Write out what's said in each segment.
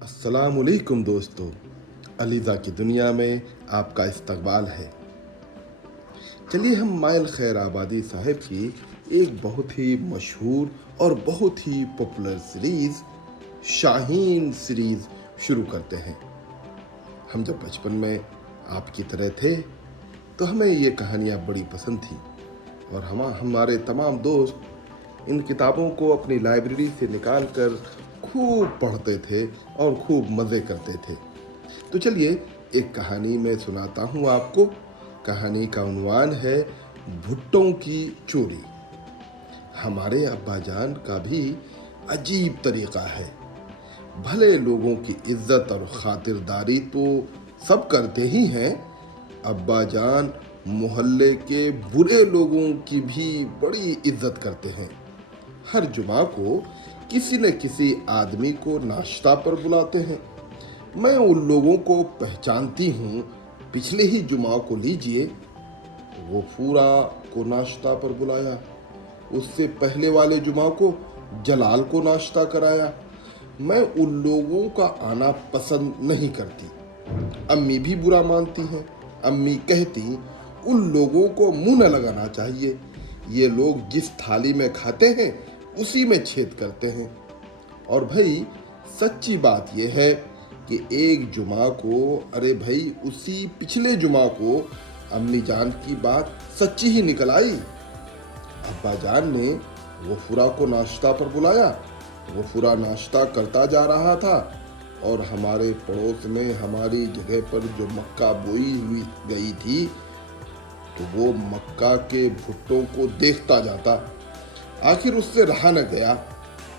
अस्सलामुअलैकुम दोस्तों, अलीज़ा की दुनिया में आपका इस्तकबाल है। चलिए हम माइल खैर आबादी साहब की एक बहुत ही मशहूर और बहुत ही पॉपुलर सीरीज़ शाहीन सीरीज़ शुरू करते हैं। हम जब बचपन में आपकी तरह थे तो हमें ये कहानियाँ बड़ी पसंद थी और हमारे तमाम दोस्त इन किताबों को अपनी लाइब्रेरी से निकाल कर खूब पढ़ते थे और खूब मज़े करते थे। तो चलिए एक कहानी मैं सुनाता हूँ आपको। कहानी का उन्वान है भुट्टों की चोरी। हमारे अब्बा जान का भी अजीब तरीक़ा है। भले लोगों की इज्जत और खातिरदारी तो सब करते ही हैं, अब्बा जान मोहल्ले के बुरे लोगों की भी बड़ी इज्जत करते हैं। हर जुमा को किसी न किसी आदमी को नाश्ता पर बुलाते हैं। मैं उन लोगों को पहचानती हूँ। पिछले ही जुमा को लीजिए, गफूरा को नाश्ता पर बुलाया। उससे पहले वाले जुमा को जलाल को नाश्ता कराया। मैं उन लोगों का आना पसंद नहीं करती। अम्मी भी बुरा मानती हैं। अम्मी कहती उन लोगों को मुंह न लगाना चाहिए। ये लोग जिस थाली में खाते हैं उसी में छेद करते हैं। और भाई सच्ची बात यह है कि एक जुमा को, अरे भाई उसी पिछले जुमा को अम्मी जान की बात सच्ची ही निकल आई। अब्बा जान ने गफूरा को नाश्ता पर बुलाया। गफूरा नाश्ता करता जा रहा था और हमारे पड़ोस में हमारी जगह पर जो मक्का बोई हुई गई थी तो वो मक्का के भुट्टों को देखता जाता। आखिर उससे रहा न गया।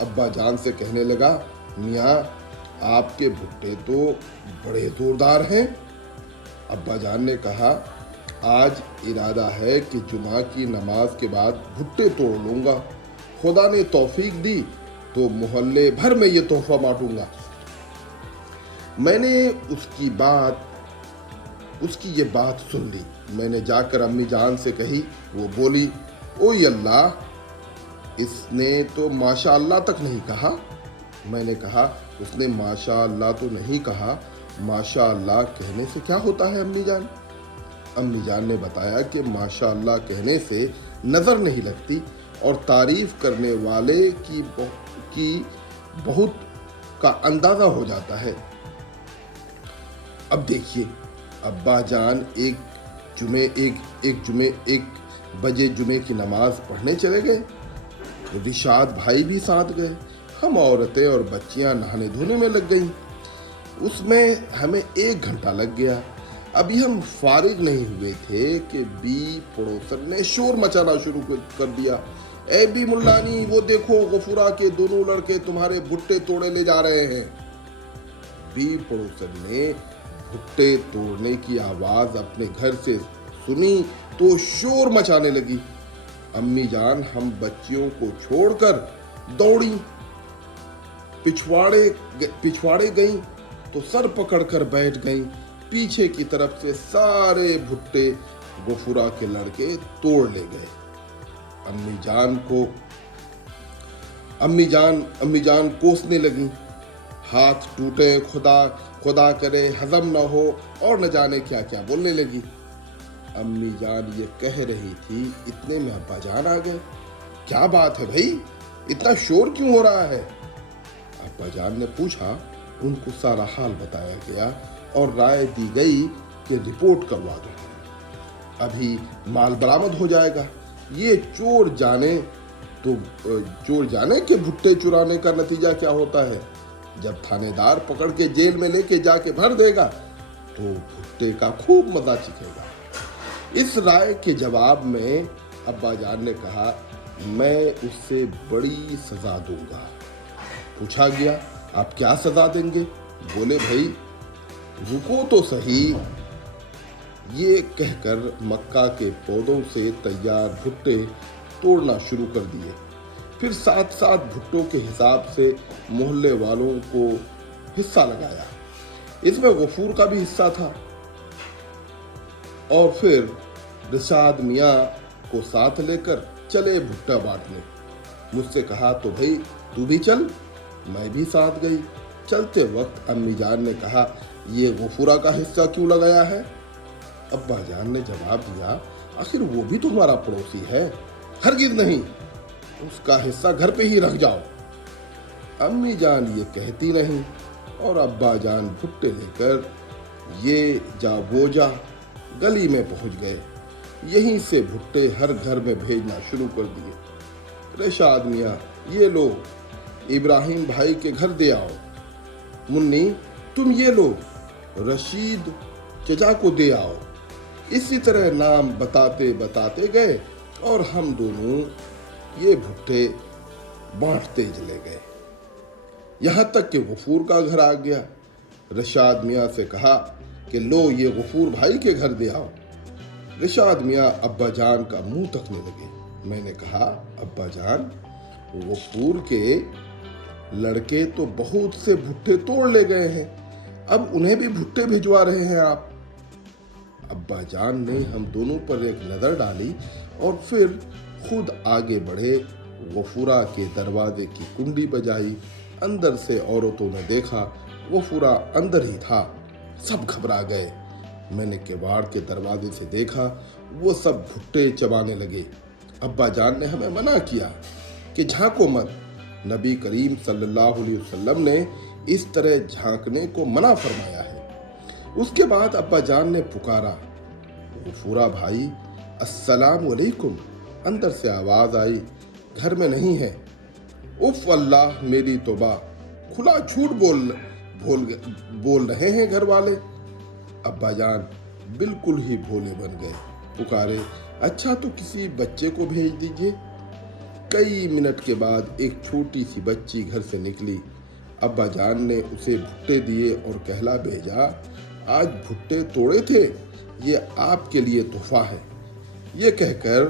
अब्बा जान से कहने लगा, मियाँ आपके भुट्टे तो बड़े जोरदार हैं। अब्बा जान ने कहा, आज इरादा है कि जुमा की नमाज के बाद भुट्टे तोड़ लूँगा। खुदा ने तौफीक दी तो मोहल्ले भर में ये तोहफा बांटूंगा। मैंने उसकी ये बात सुन ली। मैंने जाकर अम्मी जान से कही। वो बोली, ओ अल्लाह, इसने तो माशाअल्लाह तक नहीं कहा। मैंने कहा, उसने माशाअल्लाह तो नहीं कहा, माशाअल्लाह कहने से क्या होता है अम्मी जान? अम्मी जान ने बताया कि माशाअल्लाह कहने से नज़र नहीं लगती और तारीफ करने वाले की बहुत का अंदाज़ा हो जाता है। अब देखिए, अब्बा जान एक बजे जुमे की नमाज पढ़ने चले गए। रिशाद भाई भी साथ गए। हम औरतें और बच्चियां नहाने धोने में लग गईं। उसमें हमें 1 घंटा लग गया। अभी हम फारिग नहीं हुए थे कि बी पड़ोसन ने शोर मचाना शुरू कर दिया। ए बी मुल्लानी, वो देखो गफूरा के दोनों लड़के तुम्हारे भुट्टे तोड़े ले जा रहे हैं। बी पड़ोसन ने भुट्टे तोड़ने की आवाज अपने घर से सुनी तो शोर मचाने लगी। अम्मी जान हम बच्चियों को छोड़कर दौड़ी। पिछवाड़े गईं तो सर पकड़कर बैठ गईं। पीछे की तरफ से सारे भुट्टे गफूरा के लड़के तोड़ ले गए। अम्मी जान कोसने लगी। हाथ टूटे, खुदा करे हजम न हो, और न जाने क्या क्या बोलने लगी। अम्मी जान ये कह रही थी, इतने में अब्बा जान आ गए। क्या बात है भाई, इतना शोर क्यों हो रहा है? अब्बा जान ने पूछा। उनको सारा हाल बताया गया और राय दी गई कि रिपोर्ट करवा दो, अभी माल बरामद हो जाएगा। ये चोर जाने के भुट्टे चुराने का नतीजा क्या होता है। जब थानेदार पकड़ के जेल में लेके जाके भर देगा तो भुट्टे का खूब मजा चिखेगा। इस राय के जवाब में अब्बा जान ने कहा, मैं उससे बड़ी सजा दूंगा। पूछा गया, आप क्या सजा देंगे? बोले, भाई रुको तो सही। ये कहकर मक्का के पौधों से तैयार भुट्टे तोड़ना शुरू कर दिए। फिर साथ साथ भुट्टों के हिसाब से मोहल्ले वालों को हिस्सा लगाया। इसमें गफूर का भी हिस्सा था। और फिर रिशाद मियाँ को साथ लेकर चले भुट्टा बांटने। मुझसे कहा, तो भाई तू भी चल। मैं भी साथ गई। चलते वक्त अम्मी जान ने कहा, ये गफूरा का हिस्सा क्यों लगाया है? अब्बा जान ने जवाब दिया, आखिर वो भी तो हमारा पड़ोसी है। हरगिज नहीं, उसका हिस्सा घर पे ही रख जाओ। अम्मी जान ये कहती नहीं और अब्बा जान भुट्टे लेकर ये जा वो जा गली में पहुंच गए। यहीं से भुट्टे हर घर में भेजना शुरू कर दिए। रशाद मियाँ, ये लो, इब्राहिम भाई के घर दे आओ। मुन्नी, तुम ये लो, रशीद चचा को दे आओ। इसी तरह नाम बताते बताते गए और हम दोनों ये भुट्टे बांटते चले गए। यहाँ तक कि गफूर का घर आ गया। रशाद मियाँ से कहा कि लो, ये गफूर भाई के घर दे आओ। रशाद मियाँ अब्बा जान का मुंह तकने लगे। मैंने कहा, अब्बा जान, गफूर के लड़के तो बहुत से भुट्टे तोड़ ले गए हैं, अब उन्हें भी भुट्टे भिजवा रहे हैं आप। अब्बा जान ने हम दोनों पर एक नज़र डाली और फिर खुद आगे बढ़े। गफूरा के दरवाजे की कुंडी बजाई। अंदर से औरतों ने देखा गफूरा अंदर ही था। सब घबरा गए। मैंने किवाड़ के दरवाजे से देखा, वो सब भुट्टे चबाने लगे। अब्बा जान ने हमें मना किया कि झांको मत। नबी करीम सल्लल्लाहु अलैहि वसल्लम ने इस तरह झांकने को मना फरमाया है। उसके बाद अब्बा जान ने पुकारा, गफूरा भाई, अस्सलाम वालेकुम। अंदर से आवाज आई, घर में नहीं है। उफ अल्लाह, मेरी तौबा, खुला झूठ बोल रहे हैं घर वाले। अब्बा जान बिल्कुल ही भोले बन गए। पुकारे, अच्छा तो किसी बच्चे को भेज दीजिए। कई मिनट के बाद एक छोटी सी बच्ची घर से निकली। अब्बा जान ने उसे भुट्टे दिए और कहला भेजा, आज भुट्टे तोड़े थे, ये आपके लिए तोहफा है। ये कहकर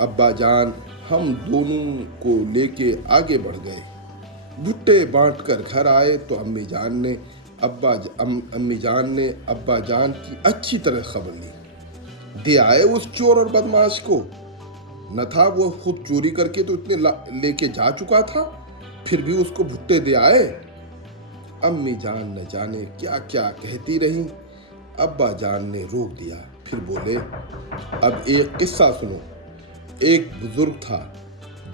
अब्बा जान हम दोनों को लेके आगे बढ़ गए। भुट्टे बांटकर घर आए तो अम्मी जान ने अब्बा जान की अच्छी तरह खबर ली। दे आए उस चोर और बदमाश को। न था वो खुद चोरी करके तो इतने लेके जा चुका था, फिर भी उसको भुट्टे दे आए। अम्मी जान न जाने क्या क्या कहती रही। अब्बा जान ने रोक दिया, फिर बोले, अब एक किस्सा सुनो। एक बुजुर्ग था,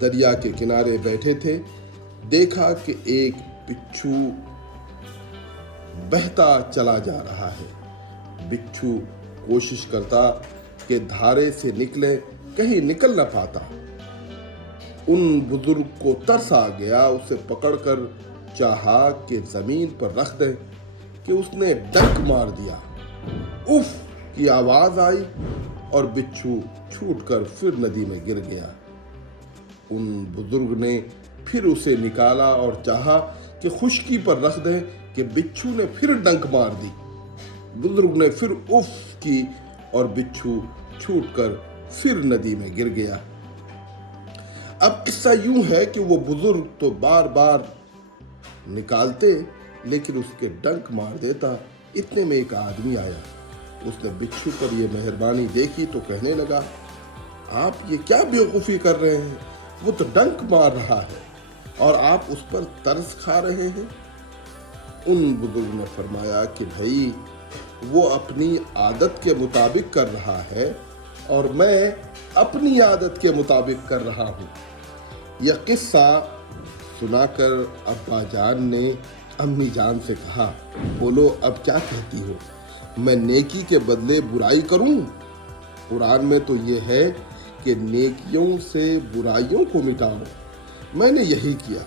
दरिया के किनारे बैठे थे। देखा कि एक बिच्छू बहता चला जा रहा है। बिच्छू कोशिश करता कि धारे से निकले, कहीं निकल न पाता। उन बुजुर्ग को तरस आ गया। उसे पकड़कर चाहा कि जमीन पर रख दे कि उसने डंक मार दिया। उफ की आवाज आई और बिच्छू छूटकर फिर नदी में गिर गया। उन बुजुर्ग ने फिर उसे निकाला और चाहा कि खुश्की पर रख दे कि बिच्छू ने फिर डंक मार दी। बुजुर्ग ने फिर उफ की और बिच्छू छूटकर फिर नदी में गिर गया। अब किस्सा यूं है कि वो बुजुर्ग तो बार बार निकालते लेकिन उसके डंक मार देता। इतने में एक आदमी आया। उसने बिच्छू पर यह मेहरबानी देखी तो कहने लगा, आप ये क्या बेवकूफ़ी कर रहे हैं? वो तो डंक मार रहा है और आप उस पर तरस खा रहे हैं। उन बुजुर्ग ने फरमाया कि भाई, वो अपनी आदत के मुताबिक कर रहा है और मैं अपनी आदत के मुताबिक कर रहा हूँ। यह किस्सा सुनाकर अब्बा जान ने अम्मी जान से कहा, बोलो अब क्या कहती हो, मैं नेकी के बदले बुराई करूं? कुरान में तो ये है कि नेकियों से बुराइयों को मिटाओ। मैंने यही किया।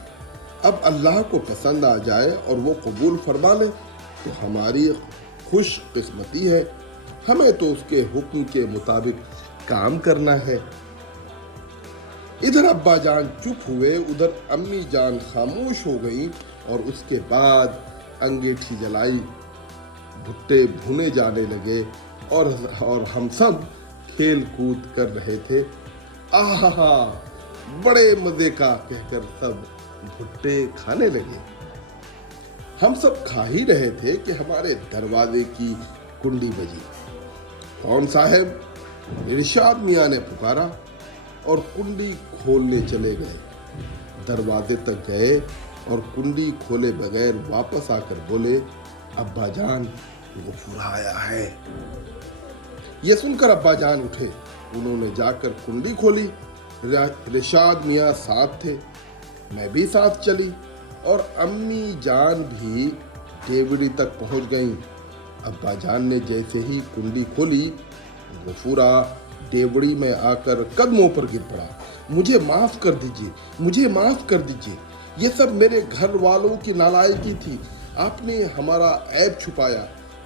अब अल्लाह को पसंद आ जाए और वो कबूल फरमा ले तो हमारी खुश किस्मती है। हमें तो उसके हुक्म के मुताबिक काम करना है। इधर अब्बा जान चुप हुए, उधर अम्मी जान खामोश हो गई और उसके बाद अंगीठी जलाई, भुट्टे भुने जाने लगे और हम सब खेल कूद कर रहे थे। आहा, बड़े मजे का कहकर सब भुट्टे खाने लगे। हम सब खा ही रहे थे कि हमारे दरवाजे की कुंडी बजी। कौन साहब? इरशाद मियाँ ने पुकारा और कुंडी खोलने चले गए। दरवाजे तक गए और कुंडी खोले बगैर वापस आकर बोले, अब्बा जान, गफूर आया है। ये सुनकर अब्बा जान उठे। उन्होंने जाकर कुंडी खोली। रिशाद मियाँ साथ थे, मैं भी साथ चली और अम्मी जान भी डेवड़ी तक पहुंच गईं। अब्बा जान ने जैसे ही कुंडी खोली, गफूरा डेवड़ी में आकर कदमों पर गिर पड़ा। मुझे माफ कर दीजिए, मुझे माफ कर दीजिए, ये सब मेरे घर वालों की नालायकी थी। आपने हमारा ऐब छुपाया,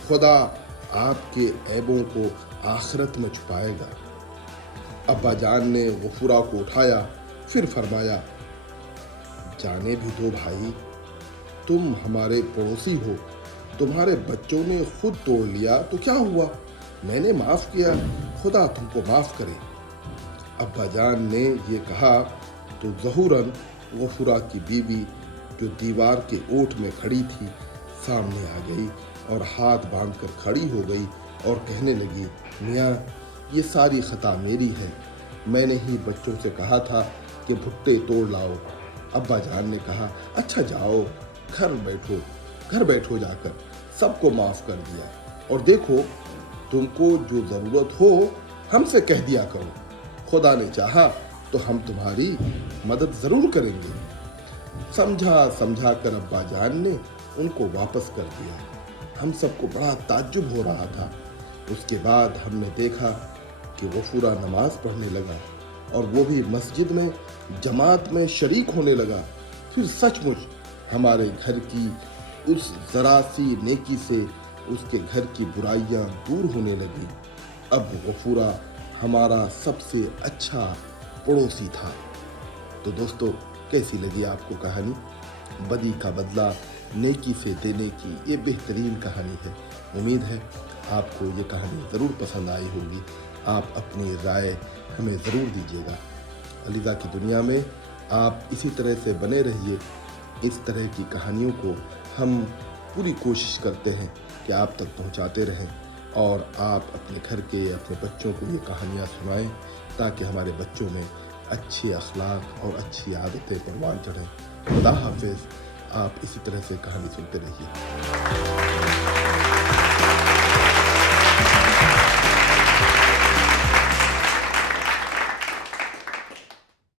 खुदा आपके ऐबों को आखिरत में छुपाएगा। अब्बा जान ने गफूरा को उठाया, फिर फरमाया, जाने भी दो भाई, तुम हमारे पड़ोसी हो, तुम्हारे बच्चों ने खुद तोड़ लिया तो क्या हुआ, मैंने माफ किया, खुदा तुमको माफ करे। अब्बा जान ने ये कहा तो ज़हूरन गफूरा की बीवी, जो दीवार के ओट में खड़ी थी, सामने आ गई और हाथ बांधकर खड़ी हो गई और कहने लगी, मियाँ, ये सारी खता मेरी है, मैंने ही बच्चों से कहा था कि भुट्टे तोड़ लाओ। अब्बा जान ने कहा, अच्छा जाओ, घर बैठो जाकर, सबको माफ़ कर दिया, और देखो तुमको जो ज़रूरत हो हमसे कह दिया करो, खुदा ने चाहा तो हम तुम्हारी मदद ज़रूर करेंगे। समझा कर अब्बा जान ने उनको वापस कर दिया। हम सबको बड़ा ताज्जुब हो रहा था। उसके बाद हमने देखा कि गफूरा नमाज पढ़ने लगा और वो भी मस्जिद में जमात में शरीक होने लगा। फिर सचमुच हमारे घर की उस ज़रा सी नेकी से उसके घर की बुराइयां दूर होने लगी। अब गफूरा हमारा सबसे अच्छा पड़ोसी था। तो दोस्तों, कैसी लगी आपको कहानी? बदी का बदला नेकी से देने की ये बेहतरीन कहानी है। उम्मीद है आपको ये कहानी ज़रूर पसंद आई होगी। आप अपनी राय हमें ज़रूर दीजिएगा। अलीज़ा की दुनिया में आप इसी तरह से बने रहिए। इस तरह की कहानियों को हम पूरी कोशिश करते हैं कि आप तक पहुंचाते रहें, और आप अपने घर के अपने बच्चों को ये कहानियाँ सुनाएं, ताकि हमारे बच्चों में अच्छे अखलाक और अच्छी आदतें परवान चढ़ें। खुदा हाफिज़। आप इसी तरह से कहानी सुनते रहिए।